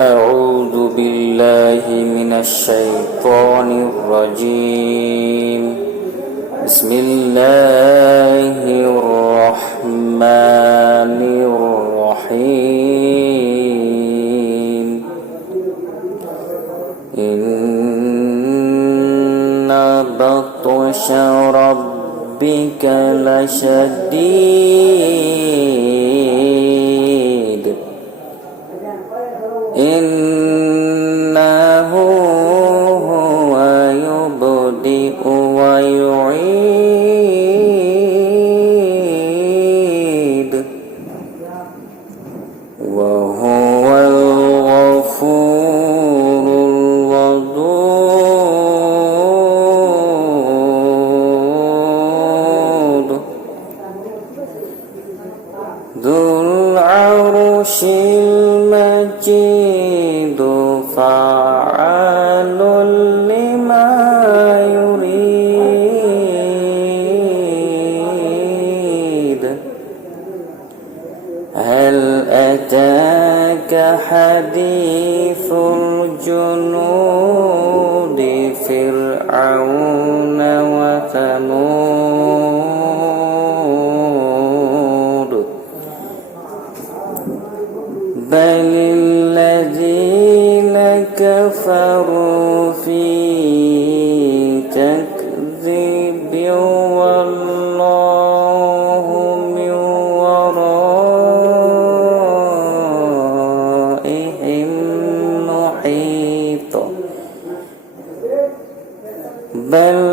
أعوذ بالله من الشيطان الرجيم بسم الله الرحمن الرحيم إن بطش ربك لشديد إنه هو يبدئ ويعيد وهو الغفور الودود ذو العرش المجيد فعال لما يريد هل أتاك حديث الجنود فرعون وثمود بل الذين كفروا في تكذيب والله من ورائهم محيط بل